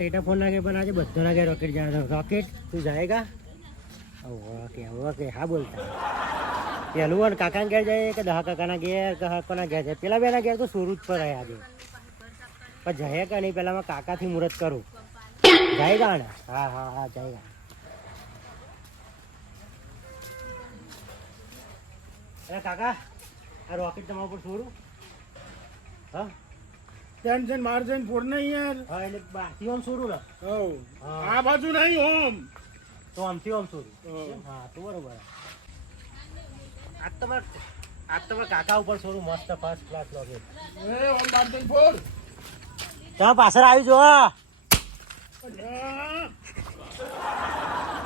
ટેટા phone નાખે પણ આજે બધો નાખે રોકેટ જાય રોકેટ તું જાયગા ઓકે ઓકે હા બોલતા પેલું અને કાકા ઘેર જાય કે દહા કાકાના ઘેર કે કોના ઘેર જાય પેલા બેના ઘેર તો સુરજ પર આજે પણ જાય કે નહીં પેલા કાકાથી મુહૂર્ત કરું જાયગા ને હા હા હા જાયગા અરે કાકા આ રોકેટ તમારા ઉપર છોડું હા ટેન્શન મારજન ફોડ નહીં યાર હા એટલે બાકી ઓમ છોડું ને આ બાજુ નહીં ઓમ તો આમથી ઓમ છોડું હા તો બરોબર આજ તમારા કાકા ઉપર છોડું મસ્ત ફર્સ્ટ ક્લાસ રોકેટ એ ઓમ બાજન ફોડ તમે પાછળ આવી જો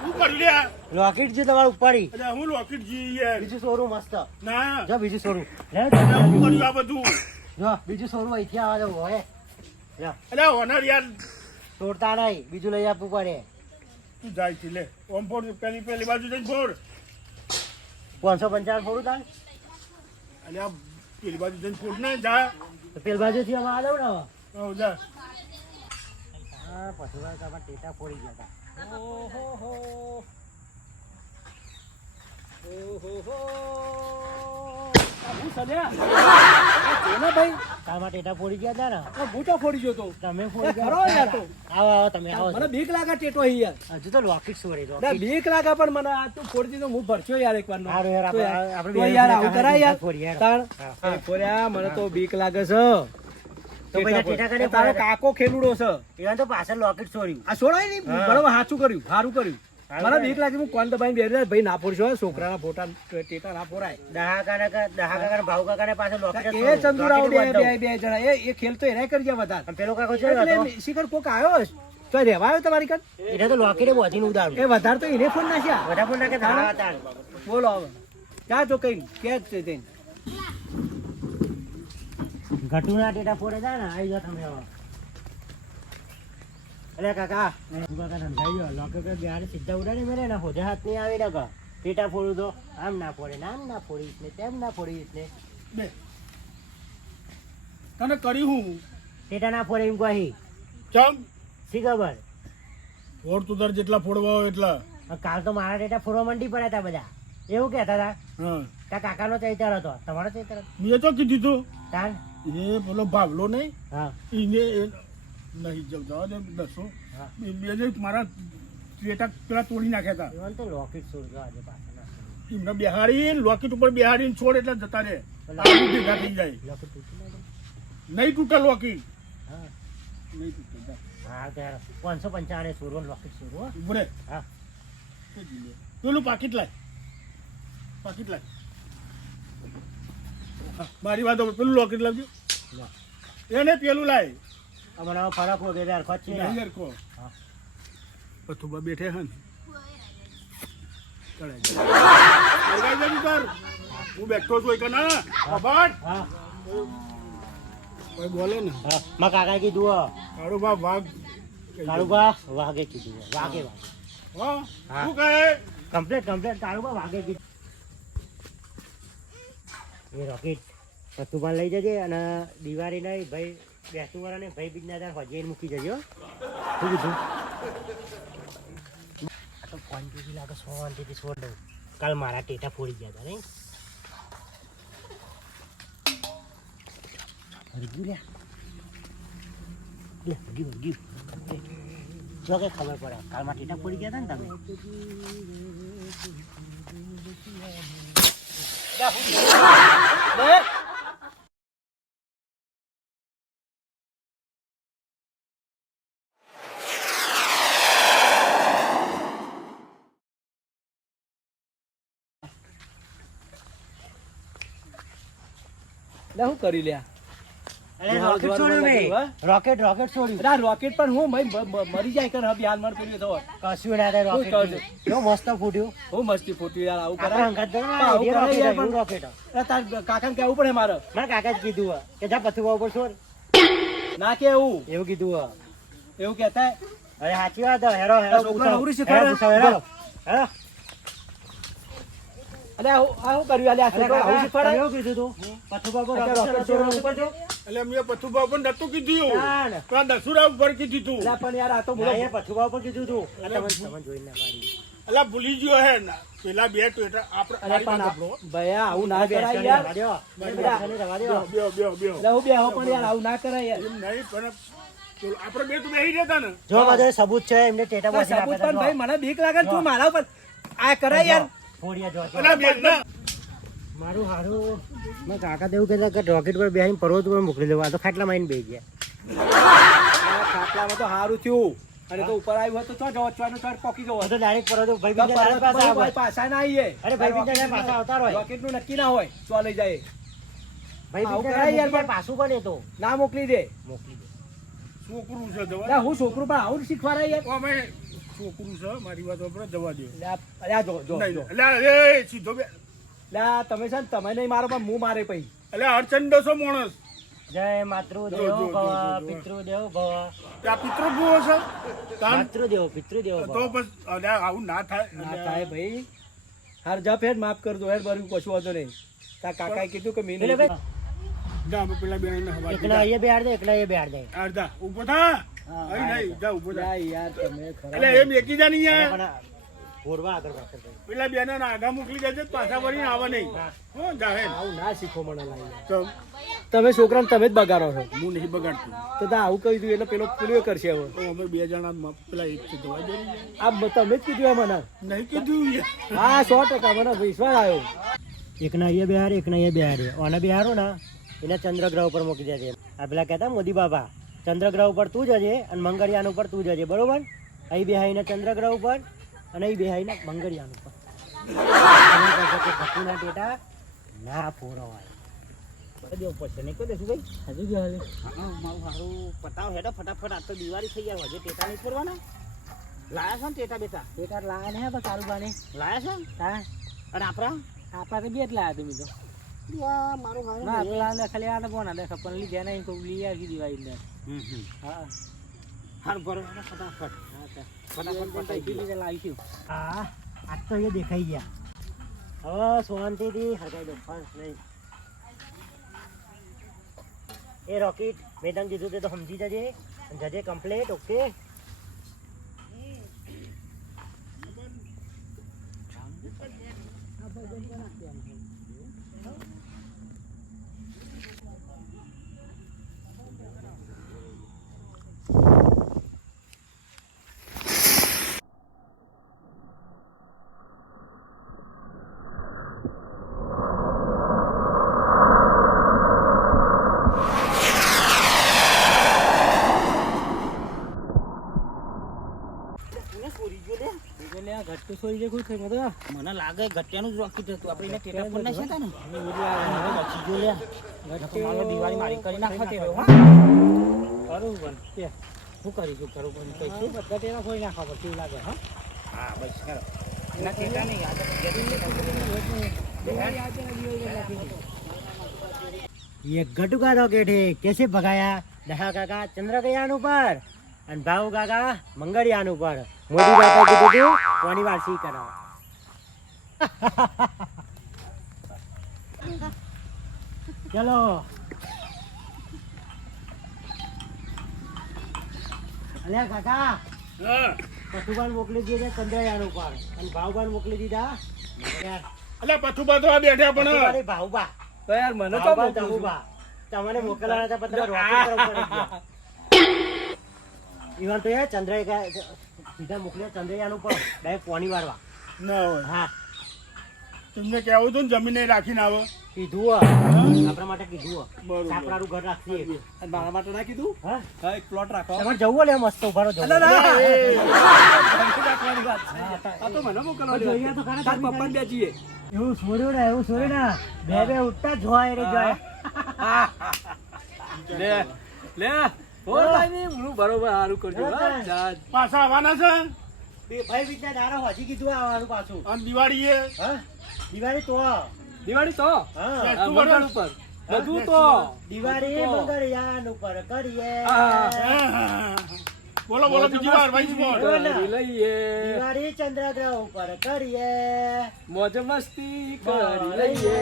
હું કરી લે રોકેટ જે તમારે ઉપાડી અરે હું રોકેટ જી યાર બીજું છોડું મસ્ત ના જો બીજું છોડું લે હું કર્યું આ બધું જો બીજું છોડું અહીંથી આવવા જવું હોય અરે ઓનર યાર છોડતા નહીં બીજું લઈ આપવું પડે તું જાય છે લે ઓમ ફોડ પેલી બાજુ જઈને ફોડ 555 ફોડું તાર અને આ પેલી બાજુ જઈને ફોડ ને જા તો પેલ બાજુથી આમાં આ દઉં ને ઓ જા હા પછી વાર તમારા ટેટા ફોડી ગયા હતા ઓહો હું સલ્યા ભાઈ તારા ટેટા ફોડી ગયા હતા ને બૂટો ફોડી ગયો તો તમે ફોડી ખરો ગયા યાર તો આવો આવો તમે આવો મને બીક લાગે ટેટો અહીં યાર હજુ તો રોકેટ છોડી ના રોકેટ બીક લાગે પણ મને આ તું ફોડી દીધો હું ભરચ્યો યાર એકવાર નો હારું યાર આપણે તો યાર આવું કરાય યાર ફોડી યાર તાણ એ ફોડ્યા મને તો બીક લાગે છે તો પછી ટેટા કરે તારો કાકો ખેલુડો છે એવા તો પાછળ રોકેટ છોડ્યું આ છોડાય નહીં બરાબર સાચું કર્યું સારું કર્યું મને બીક લાગી હું કોણ દબાઈ બેઠા ભાઈ ના ફોડશો છોકરાના ફોટા ટેટા ના ફોડાય દહા કાકા ભાવ કાકા પાછળ રોકેટ એ ચંદુરાવ બે જણા એ ખેલ તો એને કરી ગયા વધારે પેલો કાકો છે શિખર કોક આવ્યો તો રહેવા આવ્યો તમારી કન એને તો લોકેટે બોધીને ઉડાડું એ વધારે તો એને ફોન નાખ્યા બધા ફોન નાખે હતા બોલો હવે ક્યાં તો કઈ કે જ છે તેને ઘટુના ટેટા ફોડે જાય ને આવી જાઓ તમે હવે અરે કાકા કાકા સમજાઈ ગયો લોકેટ ગાડી સીધા ઉડાડી મેળે ને હોજે હાથ નહીં આવે ને કા ટેટા ફોડું તો આમ ના ફોડે ને આમ ના ફોડીશ ને તેમ ના ફોડીશ ને બે તને કરી હું ટેટા ના ફોડે એમ કહી ચમ શી ખબર ફોડ તું તાર જેટલા ફોડવા હોય એટલા કાલ તો મારા ટેટા ફોડવા મંડી પડ્યા હતા બધા એવું કહેતા હતા હા કાકાનો ચૈતર હતો તમારો ચૈતર હતો મેં તો કીધું તું તાર એ પેલો ભાવલો નહીં હા એને નહીં જવા દે દસો હા બે જે મારા ટેટા પેલા તોડી નાખ્યા હતા એમાં તો લોકેટ છોડજો આજે પાછળ એમને બેહાડીને લોકેટ ઉપર બેહાડીને છોડ એટલે જતા રહે આવું ભેગા થઈ જાય લોકેટ તૂટી લાગે નહીં તૂટે લોકેટ હા નહીં તૂટે જા. હા ત્યારે 555 છોડવો લોકેટ છોડવો ઉભો રે હા પેલું પાકીટ લાય હા, મારી વાત હવે પેલું લોકેટ લાવજો એને પેલું લાય અમારે ફરક હો ગયા યાર ખર્ચી નહીં યાર કહો હા પથુબા બેઠે હે ને ચડાઈ જાય કર હું બેઠો છું એક ના અબાટ હા કોઈ બોલે ને હા માં કાકા કીધું કાળુ બા વાઘ કાળુબા વાગે કીધું વાગે હા હા. શું કહે કમ્પ્લેટ કાળુબા વાગે કીધું એ રોકેટ પતુભાઈ લઈ જજે અને દિવાળી નહીં ભાઈ બેસતું વાળા ને ભાઈ બીજના હજાર હજે મૂકી જજો શું કીધું આ તો ફોન થી લાગે શાંતિથી છોડ દઉં કાલ મારા ટેટા ફોડી ગયા હતા નહીં જો કે ખબર પડે કાલમાં ટેટા ફોડી ગયા હતા ને તમે શું કરી લ્યા અરે રોકેટ છોડ્યું મેં રોકેટ છોડ્યું અરે રોકેટ પણ હું મરી જાય કર હબ યાર મર પેલી તો કશું ના થાય રોકેટ કેવો મસ્ત ફૂટ્યું બહુ મસ્તી ફૂટ્યું યાર આવું આપણે કરાય હંગાત દો ને, આવું એ કરાય રોકેટ યાર, એવું પણ- રોકેટ અરે તાર કાકાને કહેવું પડે મારે મારા કાકા જ કીધું હે કે જા પથુબા ઉપર છોડ ના કે એવું કીધું હે એવું કહેતા અરે સાચી વાત હે. હેરો આ છોકરા નવરી છે ખરા? હેરો હેરો અલે આ શું કર્યું અલે આ અરે છોકરો આવું કાકા, શીખવાડે તમે એવું કીધું તું પથુબા ઉપર અચ્છા, રોકેટ રોકેટ છોડો, છોડો, ઉપર જો. એટલે મેં પથુભા ઉપર નતું કીધું ના, ના. તો આ દસુરા ઉપર કીધું તું એટલે પણ યાર આ તો ના, બોલો એ પથુબા ઉપર કીધું તું આ તમને જોઈને ના પાડી. એટલે ભૂલી ગયો હે ને પેલા બે ટોટા અરે પણ આપણે ભયા આવું ના કરાય બેસવાની યાર રવા દ્યો. બેસવાની રવા દ્યો. બેહો એટલે હું બેહો પણ યાર આવું ના કરાય યાર એમ નહીં પણ ચલો, આપણે બે તો બેહી રહેતા ને જો બધે સબૂત છે એમને ટેટા પણ પાછી સબૂત નાખે પણ ભાઈ મને બીક લાગે છે, તું મારા ઉપર આ કરાય યાર ફોડિયા જો પેલા બે ના મારું હારું મેં કાકા તો એવું કહેતા કે રોકેટ પર બેહીને પર્વત ઉપર મોકલી દેવા આ તો ખાટલા માઈને બેસી ગયા. આ ખાટલામાં તો સારું થયું અને તો ઉપર આવ્યું હતું તો જવો ચોનો ચોર પોકી ગયો આ તો ડાયરેક્ટ પર્વત ઉપર ભાઈ તો બીજા ડાયરેક્ટ પાછા આવે. પાછા ના આવીએ અરે ભાઈ બીજા પાછા આવતા રહે. રોકેટ નું નક્કી ના હોય ચો લઈ જાય ભાઈ આવું બીજા કરાય યાર, મોકલી દે, પાછું પણ એ તો ના મોકલી દે મોકલી દે. છોકરું છે જવા એટલે હું છોકરું પણ આવું શીખવાડાય યાર અમે છોકરું છે મારી વાત આપણે જવા દો એટલે આ જો જો નહીં, જો. એટલે એ સીધો બે એટલે આ તમે છે ને તમે નહીં મારો પણ હું મારે પછી એટલે અડચંડો છો માણસ જય માતૃદેવ જો, જો, ભવ જો. પિતૃદેવ ભવ ત્યાં પિતૃ ભૂવો છે કાન માતૃદેવ પિતૃદેવ તો ભવ. બસ અલ્યા આવું ના થાય ના થાય ભાઈ હાર જપ હેડ માફ કરજો હેડ બરું કશું વાંધો નહીં તાર કાકાએ કીધું કે મેં પેલે નહીં ભાઈ જા અમે પેલા બેન હવા એકલા અહીંયા બેહાડ દે એકલા એ બેહાડ દે. અડધા ઉભો થા અહીં નહીં જા ઉભો થા યાર તમે ખરા એટલે એ બેકી જા નહીં યાર પણ ફોડવા આગળ પાછળ ભાઈ. પેલા બેન આગા મોકલી દેજે પાછા વળીને આવે નહીં હો જા હે આવું ના શીખો મને લાગે તો તમે છોકરાને તમે જ બગાડો છો હું નહીં બગાડતું તો તા આવું કહી દીધું એટલે પેલું એ કરશે હવે તો અમે બે જણા પેલા એક થી દવા દે આ તમે જ કીધું એ મને નહીં કીધું યાર. હા 100% મને વિશ્વાસ આવ્યો એકના અહીંયા બેહારે એકના અહીંયા બેહારે ઓને બેહારો ને એને ચંદ્રગ્રહ ઉપર મૂકી દેજે. આ પેલા કહેતા મોદી બાબા ચંદ્રગ્રહ ઉપર તું જજે અને મંગળયાન ઉપર તું જજે બરોબર. અહીં બેહાઈને ચંદ્રગ્રહ ઉપર અને અહીં બેહાઈને મંગળયાન ઉપર. અને કહે કે ભક્તિના ટેટા ના ફોરવાય. દેવું પડશે નહીં કહી દેશું ભાઈ હજુ હાલે મારું સારું પતાવ હેડો ફટાફટ આ તો દિવાળી થઈ ગયા હજુ ટેટા નહીં ફોરવાના. લાયા છો ને ટેટા બેટા ટેટા લાયા ને બસ સારું બાને લાયા છો હા અને આપણા તો બે જ લાયા તમે તો મારું હારું ના પેલા ને ખાલી આને બોના દેખા પણ લીધા નહીં કોઈ લઈ આવી દિવાળી ને હા હાર બરોબર ફટાફટ ફટાફટ પતાઈ દીધી લાવીશું. હા આજ તો એ દેખાઈ ગયા હવે શાંતિથી હટાઈ દો બસ નહીં. એ રોકેટ મેં તને કીધું તે તો સમજી જજે અને જજે કમ્પ્લેટ ઓકે. મને લાગે ઘટ્યાનું જ રોકેટ હતું આપણે એને ટેટા પર નાખ્યા હતા ને દિવાળી મારી કરી નાખવા તે કરું પણ શું કરીશું કરું પણ કઈશું બધા ટેટા ખોઈ નાખવા પડશે એવું લાગે હા હા બસ કરો એના ટેટા નહીં ये गटू का रॉकेट है कैसे भगाया दहा काका चंद्रयान ऊपर और भाव काका मंगलयान ऊपर मोदी काका की तो कोनी वार्षिक कराओ चलो अल्યા કાકા હા પશુબાન મોકલી દીધા ચંદ્રયાન ઉપર અને ભાવબાન મોકલી દીધા અલ્યા પથુબા તો આ બેઠા પણ ભાવબા તો યાર મને તો ભાવબા મોકલું છું. તહુબા તમને મોકલવાના હતા પણ તમે રોકેટ પર ઉપર ગયા ઈવન તો એ ચંદ્ર સીધા મોકલ્યા ચંદ્રયાન ઉપર ડાયરેક્ટ પોણી વાળવા ના હોય હા તમને કહેવું હતું ને જમીને રાખીને આવો કીધું હો. આપણા માટે કીધું હો. બરોબર. સાપરાનું ઘર રાખીએ અને મારા માટે ના કીધું હા હા એક પ્લોટ રાખો તમારે જવું હોય ને મસ્ત ઉભા રહો જવું અલા, ના, હોય. રાખવાની વાત છે. આ તો મને મોકલવાની જોઈએ તો વાત ખરા છે. તાર પપ્પાને બે જઈએ એવું છોડ્યું ને બે બે ઉઠતા જ હોય રે જાય લે લે બોલ ભાઈ હું બરોબર સારું કરજો હા જા. પાછા આવવાના છે ભાઈ બીજા દારા હજી કીધું આવવાનું પાછું અને દિવાળી એ હા દિવાળી તો દિવાળી તો હા આ મંગળ ઉપર બધું તો દિવાળી મંગળયાન ઉપર કરીએ હા. બોલો બોલો બીજી વાર ભાઈ બોલ દિવાળી લઈએ દિવાળી ચંદ્રગ્રહ ઉપર કરીએ મોજ મસ્તી કરી લઈએ